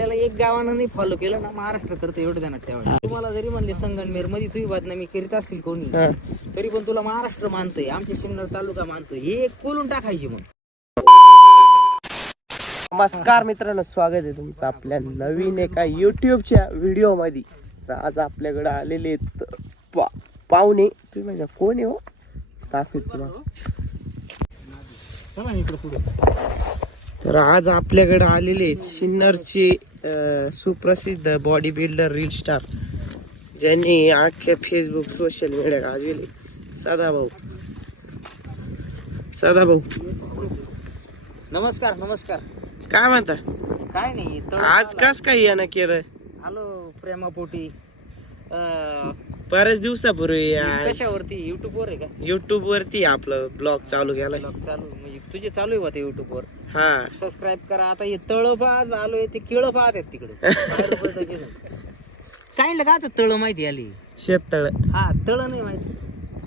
आपल्याला एक गावानं नाही फॉलो केलं ना महाराष्ट्र करतं एवढं ध्यानात ठेवा तुम्हाला जरी म्हणले संगनमेरमध्ये तुम्ही बदनामी करीत असतील कोणी. तरी पण तुला महाराष्ट्र मानतोय आमच्या शिमनर तालुका मानतोय. हे एक कोलून टाकायची मग. नमस्कार मित्रांनो स्वागत आहे तुमचं आपल्या नवीन एका युट्यूबच्या व्हिडिओमध्ये तर आज आपल्याकडे आलेले आहेत पा पाहुणे. तुम्ही म्हणजे कोण आहे हो? दाखवत तुम्हाला. तर आज आपल्याकडे आलेले आहेत सिन्नरचे सुप्रसिद्ध बॉडी बिल्डर रील स्टार ज्यांनी अख्ख्या फेसबुक सोशल मीडिया गाजले सदाभाऊ सदाभाऊ. नमस्कार नमस्कार. काय म्हणता? काय नाही तळ आज कस काय यानं केलं? आलो प्रेमापोटी. अं, बऱ्याच दिवसापूर्वी कशावरती? युट्यूब वर आहे का? युट्यूब वरती आपलं ब्लॉग चालू केलाय. Vlog चालू म्हणजे तुझे चालू आहे बा ते युट्यूब वर. हा. सबस्क्राईब करा. आता हे तळ पाहत आलोय ते केळ पाहत आहेत तिकडे. की. काय का तळ माहिती आली? शेततळ. हा तळ नाही माहिती.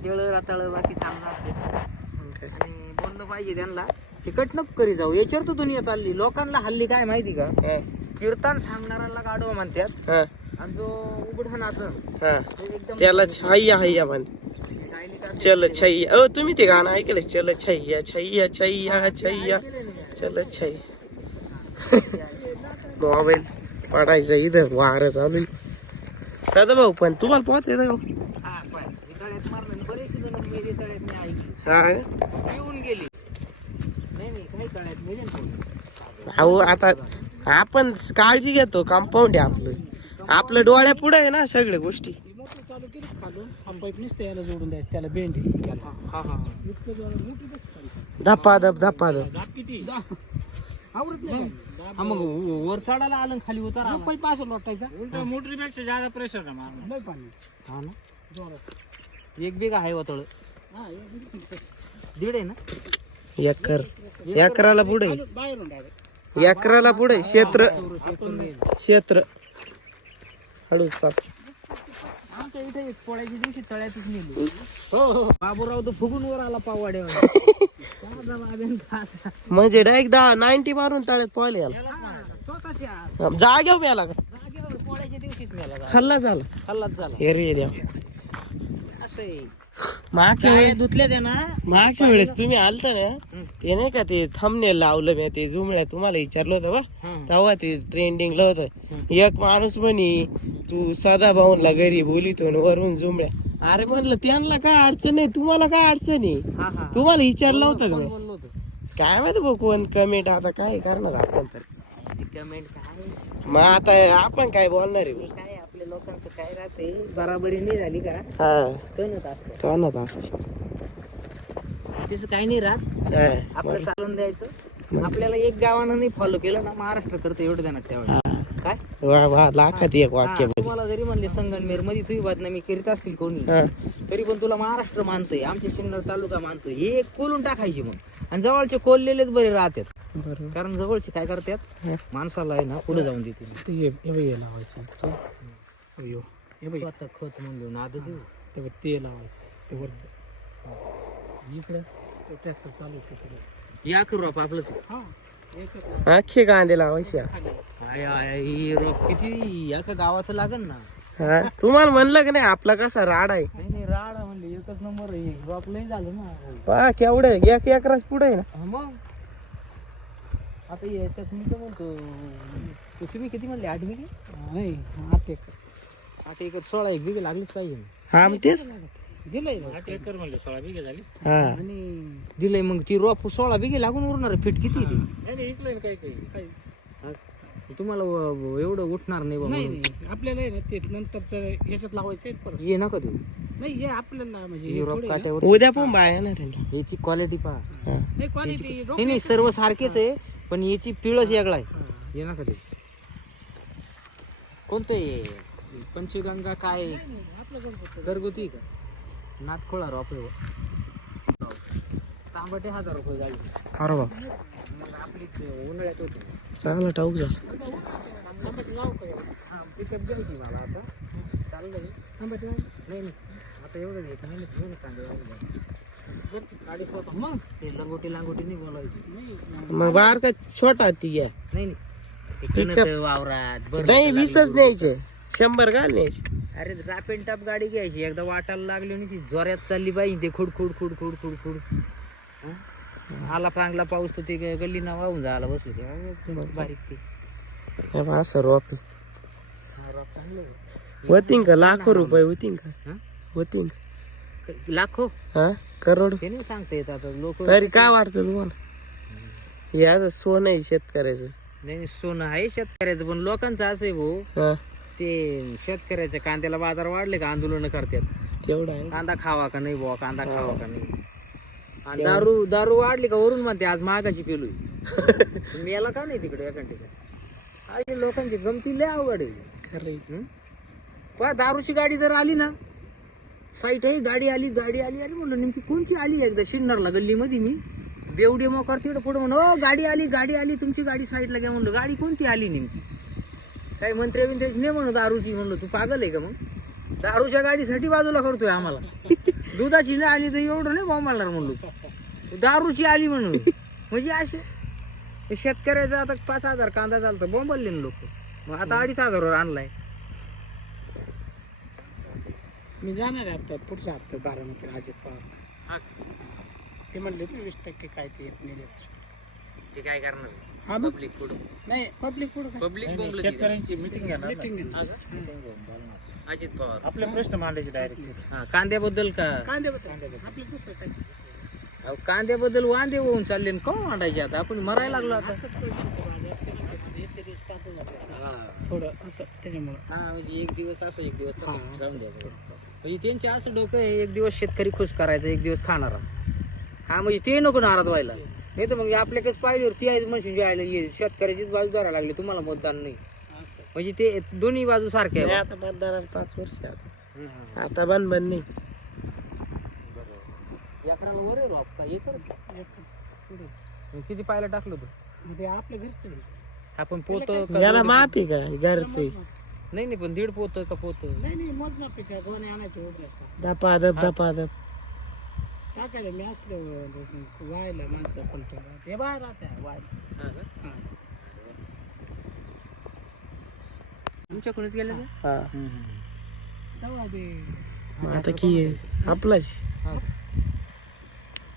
केळ रातळ बाकी चांगलं असते आणि बोललं पाहिजे त्यांना ते कट नको करी जाऊ. याच्यावर तर दुनिया चालली. लोकांना हल्ली काय माहिती का? कीर्तन सांगणाऱ्याला गाडव म्हणतात. आणि जो उघड नाचन हा. त्याला छाय्या हैया म्हण. चल छैया अ तुम्ही ते गाणं ऐकलं चल छैया छैया छैया छैया चल छैया मोबाईल पडायचा इथं वार चालू आहे. सदाभाऊ पण तुम्हाला पोहत येतं का हा. अहो आता आपण काळजी घेतो कंपाऊंड आहे आपलं. आपल्या डोळ्या पुढे आहे ना सगळ्या गोष्टी. चालू केली खालून पाईप नुसतं याला जोडून द्यायचं त्याला बेंड हा हा धप्पा धप धप्पा. धप किती आवडत नाही हा मग वर चढायला आलं आणि खाली उतार पाईप असं लोटायचा मोटरीपेक्षा जादा प्रेशर ना मारणार पाणी हा ना जोरात एक बिघा आहे वातळ दीड आहे ना एकर एकराला पुढे बाहेरून डायरेक्ट एकराला पुढे क्षेत्र क्षेत्र. हळूच चाल. आमच्या इथे एक पोळ्याच्या दिवशी तळ्यातच नेली. बाबूराव तर फुगून वर आला पावाड्या म्हणजे डायरेक्ट दहा नाईन्टी मारून तळ्यात पळले याला. जाग्यावर प्याला का? जागेवर पोळ्याच्या दिवशीच नेला खाल्ला झाला. खाल्लाच झाला. हे रे देव. असं. मागच्या वेळेस धुतल्या त्या ना मागच्या वेळेस तुम्ही आलता ना ते नाही का ते थंबनेल लावलं मी ते जुमळ्या तुम्हाला विचारलं होतं बा. हं. तेव्हा ते ट्रेंडिंगला होतं. एक माणूस म्हणी तू सदा भाऊनला घरी बोलितो आणि वरून जुमळ्या. अरे म्हणलं त्यांना काय अडचण नाही तुम्हाला काय अडचण आहे? तुम्हाला विचारलं होतं का? काय माहिती भाऊ कोण कमेंट आता काय करणार आपण तर. कमेंट काय? मग आता आपण काय बोलणार आहे? काय आपल्या लोकांचं काय राहते बराबरी नाही झाली का? हा. कणत असतं. कानात असते. तसं काही नाही राहत. हा, आपलं चालून द्यायचं. आपल्याला एक गावानं नाही फॉलो केलं ना महाराष्ट्र करतं एवढं ठेवा हा. काय? वा वा लाखात एक वाक्य हा, तुम्हाला जरी म्हणले संगनमेरमध्ये तुम्ही बदनामी करीत असतील कोणी हा. तरी पण तुला महाराष्ट्र मानतोय आमच्या शिमनर तालुका मानतोय. हे एक कोलून टाकायची मग. आणि जवळचे कोल्लेलेच बरे राहतात. कारण जवळचे काय करतात. माणसाला आहे ना पुढे जाऊन देतील. ते हे हे बघ हे लावायचं अयो हे बघ. आता खत म्हणलं नादच येऊ. ते बघ ते लावायचं ते वरचं. इकडे. ट्रॅक्टर चालू आहे तिकडे. या करू आपण आपलंच. हा. अख्खे कांदे लावायचे आय आय ही रोप किती? या का गावाचं लागन ना. हा तुम्हाला म्हणलं का नाही आपला कसा राड आहे? नाही नाही राडा म्हणले एकच नंबर आहे. लई झालं ना. पहा केवढं आहे. एक एकराच पुढे आहे ना. हा मग? आता याच्यात मी तर म्हणतो तो तुम्ही किती म्हणले आठ बिघे नाही आठ एकर. आठ एकर सोळा एक बिघे लागलीच पाहिजे. हा मग तेच. दिलंय आठ एकर म्हणले सोळा बिघे झाली. हा. आणि दिलंय मग ती रोप सोळा बिघे लागून उरणार आहे. फिट किती आहे ती? नाही नाही इकडे काही काही. काही. हा? तुम्हाला व- व- एवढं उठणार नाही बा नाही म्हणून. नाही. आपल्याला आहे ना ते नंतरच ह्याच्यात लावायचं आहे परत. ये नका देऊ. नाही हे आपल्याला म्हणजे ही हे रोप थोडे ना. काट्यावर उद्या पण बाय ना याची क्वालिटी पहा. हा. नाही क्वालिटी नाही नाही सर्व सारखेच आहे पण याची पिळच वेगळा आहे. ये नका देऊ. कोणतं आहे? पंचगंगा काय घरगुती का? नाटखोळा रोप आहे हो. तांबटे हजार रुपये झाले. अरे बाप. मग आपली उन्हाळ्यात होते. चांगला टाऊक जा हा पिकअप द्यायची मला आता. चाललं नाही नाही. आता एवढं येत नाही ना एवढं कांदे वाढले. गाडी स्वतः. मग? ते लंगोटी लांगोटी नाही बोलायची. मग बाहेर का छोटा ती आहे नाही नाही. ते कणक वावरात बरं नाही वीसच. न्यायचे. शंभर घाल न्यायचे? अरे राप अँड टप गाडी घ्यायची. एकदा वाटायला लागली आणि ती जोऱ्यात चालली पाहिजे ते खुड खुड खुड खुड खुड खुड. हं? आला चांगला पाऊस तर ते ग- गल्लीना वाहून जायला बसले ते अरे, बारीक ते. हे असं रोप हा, राप चांगलं आहे. होतीन का? लाखो रुपये होतीन का? हं? होतीन क- लाखो? हा? करोड? हे नाही सांगता येत आता. लोक तरी काय वाटतं तुम्हाला? हे असं सोनं आहे शेतकऱ्याचं. नाही सोनं आहे शेतकऱ्याचं पण लोकांचं असं आहे भाऊ. हा. ते शेतकऱ्याच्या कांद्याला बाजार वाढले का? आंदोलन करतात. तेवढं कांदा खावा का नाही बुवा? कांदा खावा का नाही? आणि दारू दारू वाढली का वरून म्हणते आज महागाची पेलोय. मी याला का नाही तिकडे एका ठिकाणी? लोकांची गमती लय अवघड आहे. हं? पहा दारूची गाडी जर आली ना साईट आहे गाडी आली गाडी आली अरे म्हणलं नेमकी कोणची आली एकदा शिन्नरला गल्लीमध्ये मी? बेवडी मोकर तिकडे पुढे म्हणून हो गाडी आली गाडी आली तुमची गाडी साईडला घ्या म्हणलं. गाडी कोणती आली नेमकी? काही मंत्री बिंत्र्याची नाही म्हणून दारूची म्हणलं तू पागल आहे का मग? दारूच्या गाडीसाठी बाजूला करतोय आम्हाला. दुधाची नाही आली तर एवढं नाही बोंबालणार म्हणलो. दारूची आली म्हणून. म्हणजे असे. शेतकऱ्याचा आता पाच हजार कांदा चालतो बोंबलले ना लोक. मग आता अडीच हजारावर आणलाय. मी जाणार आहे आता पुढच्या हप्त्यात बारामतीला अजित पवार. ते म्हणले तर वीस टक्के काय ते येत नाही. ते काय करणार? हा मग पब्लिक पुढं नाही पब्लिक पुढे पब्लिक शेतकऱ्यांची मिटिंग घेणार मिटिंग अजित पवार. आपले प्रश्न मांडायचे डायरेक्ट हा कांद्याबद्दल का? कांदे आपले दुसरं काय? अहो, कांद्याबद्दल वांदे होऊन चालले न कोण मांडायचे आता? आपण मरायला लागलो आता. थोडं असं त्याच्यामुळं. हा म्हणजे एक दिवस असं एक दिवस तसं. जाऊन द्यायचं म्हणजे त्यांचे असं डोकं आहे एक दिवस शेतकरी खुश करायचं एक दिवस खाणारा. हा म्हणजे ते नको नाराज व्हायला. नाही तर मग आपल्याकडेच पाहिल्यावर ती आहे मशीन जायला ये शेतकऱ्याचीच बाजू धरायला लागली तुम्हाला मतदान नाही. असं. म्हणजे ते दोन्ही बाजू आहे आता मतदानाला पाच वर्ष आता. आता बन बन नाही एकराला वर आहे रोप का? एकच मग किती पायला टाकलं तू? आपल्या घरचं आहे. आपण पोत याला माफी का घरचे नाही नाही पण दीड पोत का पोत? नाही नाही मोजमाप आहे त्या गोणे आणायचे उभे असतात. दपा दप दपा दप टाकायला मी असलो वायला माणसं पलटून ते बाहेर राहते वायला हा. तुमच्याकडूनच गेले का हा तेवढा ते मग आता की आहे? आपलाच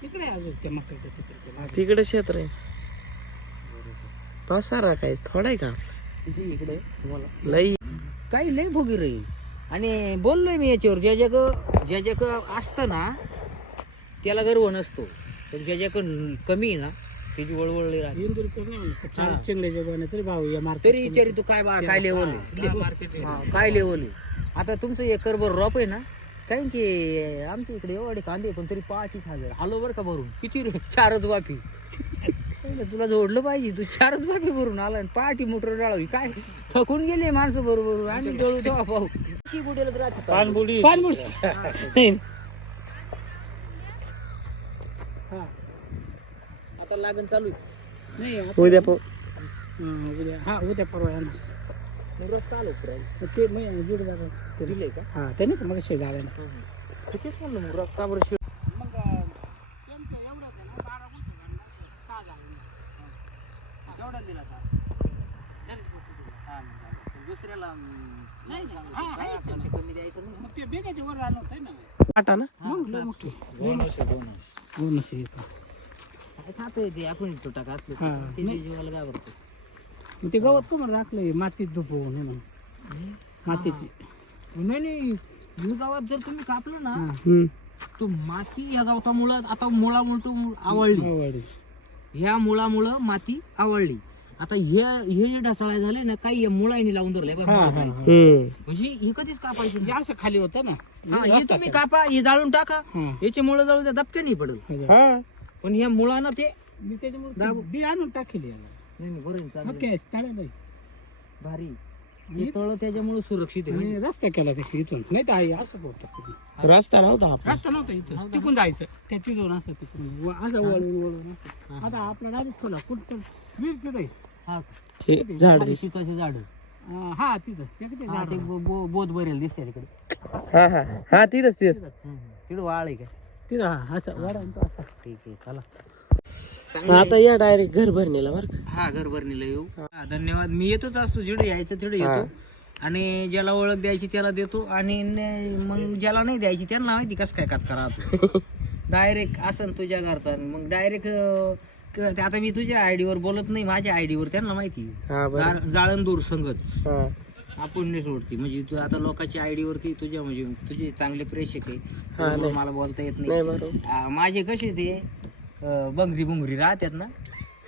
इकडे आहे अजून त्या मक्काच्या तिकडे ते मागे. तिकडे क्षेत्र आहे पसारा काय थोडा आहे का आपला? किती इकडे तुम्हाला लई काही लय भोगी राहील आणि बोललोय मी याच्यावर ज्या जग ज्या जग असतं ना त्याला गर्व नसतो. पण ज्या जग कमी आहे ना त्याची वळवळ लय राहते. इंदूरकर नाही म्हणत हा. चार चिंगड्याच्या गोण्या तरी भाऊ या मार्केट तरी विचारी तू काय बा काय लेवल आहे? हा, काय लेवल आहे? आता तुमचं एकर भर रॉप आहे ना काहींचे आमच्या इकडे एवढे कांदे पण तरी पाचीस हजार. आलो बरं का भरून? किती रे? चारच वाफी. म्हणलं, तुला जोडलं पाहिजे तू चारच वाफी भरून आला आणि पाठी मोटर डाळावी. काय? थकून गेले माणसं बरोबर. आणि डळू तेव्हा पाहू राहते का? पानबुडी. पानबुडी. हा. आता लागण चालू आहे. नाही आता- उद्या पो हा, उद्या हा उद्या परवा या ना मग रस्ता आलो फिरायला. मग ते मग दीड जागा ते दिलंय का? हा त्याने तर मग शे झालं ना. कितीच म्हणलं मग? रस्ता बरं शिव मग त्यांचं एवढंच आहे ना बारा गुंठे सहा झालं एवढा दिला का हा, मग झालं. दुसऱ्याला नाही, नाही. हा, काय आहेच आपण कमी द्यायचं नाही मग ते बेगाच्या वर आलं होतं ना आटा ना मग लय मोठी बोनस खातोय ते? आपण तो टाका असलं हा. ते ते जीवाला घाबरतो मग ते गवत का म्हणून राखलंय? मातीत दुपवून म्हणून. मातीची. नाही नाही. मूळ गावात जर तुम्ही कापलं ना हा. तो माती ह्या गावतामुळं आता मुळामुळं आवळली आवडली. ह्या मुळामुळं माती आवळली आता हे हे जे ढसाळा झाले ना काही या मुळाने लावून धरले हा, हा, हा. म्हणजे हे कधीच कापायचं नाही. असं खाली होतं ना? हा, हे तुम्ही कापा हे जाळून टाका. हा. याचे मुळं जाळून द्या दबके नाही पडल हा. पण ह्या मुळानं ते मी त्याच्यामुळे दाबू. बी आणून टाकेल याला. नाही नाही, बरं आहे, चालेल. मग काय चालेल बाई. भारी. हे तळ त्याच्यामुळे सुरक्षित आहे. आणि रस्ता केला ते इथून. नाही तर आई असं होतं रस्ता नव्हता आपला. रस्ता नव्हता इथं. तिकून जायचं. त्या तिथून असं तिकडून व- असं वळून वळून असं. आता आपला डायरेक्ट खोला कुठं? वीर तिथं. हा. हे झाड दिस सीताचे झाड. अं, हा तिथं. ते किती हा झाड ते आहे. बो- बो- बोध बरेल दिसते तिकडे. हा हा. हा तिथंच तेच तिकडे वाळ आहे का? तिथं हा असं तो असा. ठीक आहे चला. चांगलं आहे. आता या डायरेक्ट घर भरणीला बरं का. हा घर भरणीला येऊ. हा, धन्यवाद. मी येतोच असतो जिडे यायचं तिडे. येतो. आणि ज्याला ओळख द्यायची त्याला देतो. आणि न- मग ज्याला नाही द्यायची त्यांना माहिती कसं काय काच करा डायरेक्ट असं तुझ्या घरचा आणि मग डायरेक्ट आता मी तुझ्या आयडीवर बोलत नाही माझ्या आयडीवर त्यांना माहिती. हा बरं. जाळ- जाळंदूर संगत. हा. आपण नाही सोडती म्हणजे तू आता लोकांच्या आयडी वरती तुझ्या म्हणजे तुझे चांगले प्रेक्षक आहे. हा, नाही. मला बोलता येत नाही. नाही बरोबर. आ, माझे कसे ते अं, बंगरी बुंगरी राहतात ना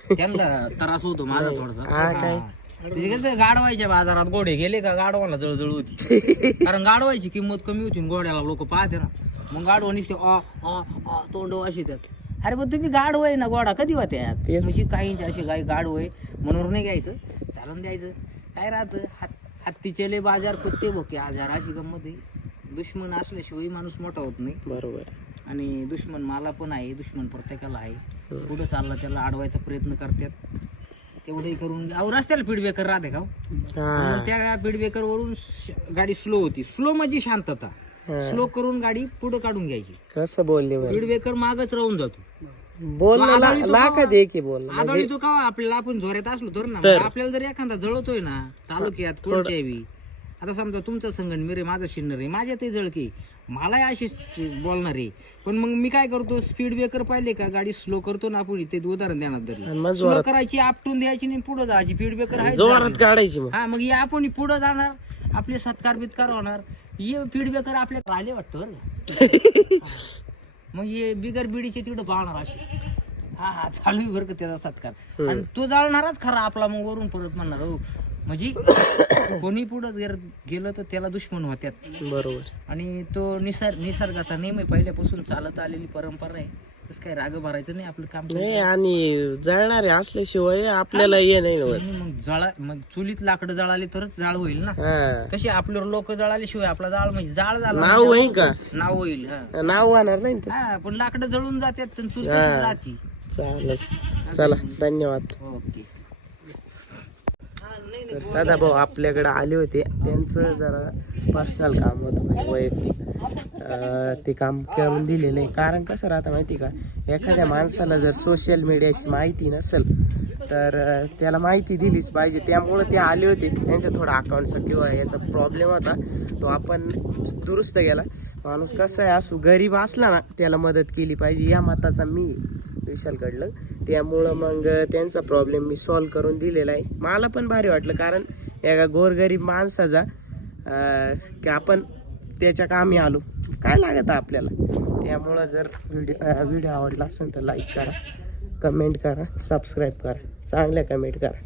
त्यांना त्रास होतो माझा. थोडासा. हा, काय? हा. ते कसं गाडवायच्या बाजारात घोडे गेले का गाडवाला जळजळ होती. कारण गाडवायची किंमत कमी होती आणि घोड्याला लोक पाहते ना. मग गाडवा नुसते आ तोंड अशी त्यात. अरे पण तुम्ही गाडव आहे ना गोडा कधी होत्या तेच. म्हणजे काहींचे असे गाय गाडव आहे म्हणून नाही घ्यायचं चालून द्यायचं. काय राहतं? हात हत्तीचेले बाजार कुत्ते भोके आजार अशी गंमत आहे. दुश्मन असल्याशिवाय माणूस मोठा होत नाही. बरोबर. आणि दुश्मन मला पण आहे दुश्मन प्रत्येकाला आहे. कुठं चालला त्याला अडवायचा प्रयत्न करतात. तेवढंही करून अहो रस्त्याला फीडबॅकर राहते का हो? हा. त्या फीडबॅकर वरून गाडी स्लो होती. स्लो म्हणजे शांतता. हा. स्लो करून गाडी पुढे काढून घ्यायची. कसं बोलले फीडबॅकर मागच राहून जातो. बोलणं तो ला- आदळी तो लाखात कवा- आहे की म्हणजे आदळी तो का आपल्याला आपण जोऱ्यात असलो तर ना तर. आपल्याला जर एखादा जळतोय ना तालुक्यात कोणत्या बी आता समजा तुमचं संगण मिरे माझं शिन्नर आहे माझ्या ते जळके मला असे बोलणार आहे. पण मग मी काय करतो स्पीड ब्रेकर पाहिले का गाडी स्लो करतो ना आपण ते उदाहरण देणार आणि तरी मग स्लो जोरात. करायची आपटून द्यायची नाही पुढे जायची. स्पीड ब्रेकर आहे जोरात काढायची मग. हा मग हे आपण पुढे जाणार आपले सत्कार बित्कार होणार. हे फीडबॅकर आपल्याकडे आले वाटतं बरं का? मग हे बिगर बिडीचे तिकडे पाहणार असे. हा हा चालू आहे बरं का त्याचा सत्कार. आणि तो जाळणारच खरा आपला मग वरून परत म्हणणार हो म्हणजे कोणी पुढे गेलं तर त्याला दुश्मन होत्यात. बरोबर. आणि तो निसर्ग निसर्गाचा आहे. पहिल्यापासून चालत आलेली परंपरा आहे. तसं काही राग भरायचं नाही आपलं काम. नाही आणि जळणारे असल्याशिवाय आपल्याला ये नाही होत. आणि मग जळा मग चुलीत लाकडं जळाले तरच जाळ होईल ना हा तसे आपल्यावर लोक जळाल्याशिवाय आपला जाळ म्हणजे जाळ झाला नाव म्हणजे होईल का नाव होईल हा. नाव होणार नाही तसं. हा पण लाकडं जळून जातात तर चूल हा. तशीच राहती चालेल चला धन्यवाद ओके तर सदा भाऊ आपल्याकडे आले होते त्यांचं जरा पर्सनल काम होतं म्हणजे वैयक्तिक. ते काम करून दिलेलं आहे. कारण कसं राहतं माहिती का? एखाद्या माणसाला जर सोशल मीडियाची माहिती नसेल तर त्याला माहिती दिलीच पाहिजे. त्यामुळं ते आले होते. त्यांचा थोडा अकाउंटचा किंवा याचा प्रॉब्लेम होता. तो आपण दुरुस्त केला. माणूस कसा आहे असू गरीब असला ना त्याला मदत केली पाहिजे. या मताचा मी विशाल घडलं त्यामुळं मग त्यांचा प्रॉब्लेम मी सॉल्व करून दिलेला आहे. मला पण भारी वाटलं कारण एका गोरगरीब माणसाचा की आपण त्याच्या कामी आलो. काय लागत आपल्याला? त्यामुळं जर व्हिडिओ व्हिडिओ आवडला असेल तर लाईक करा कमेंट करा सबस्क्राईब करा चांगल्या कमेंट करा.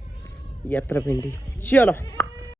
यात्रा पिंडी. चलो.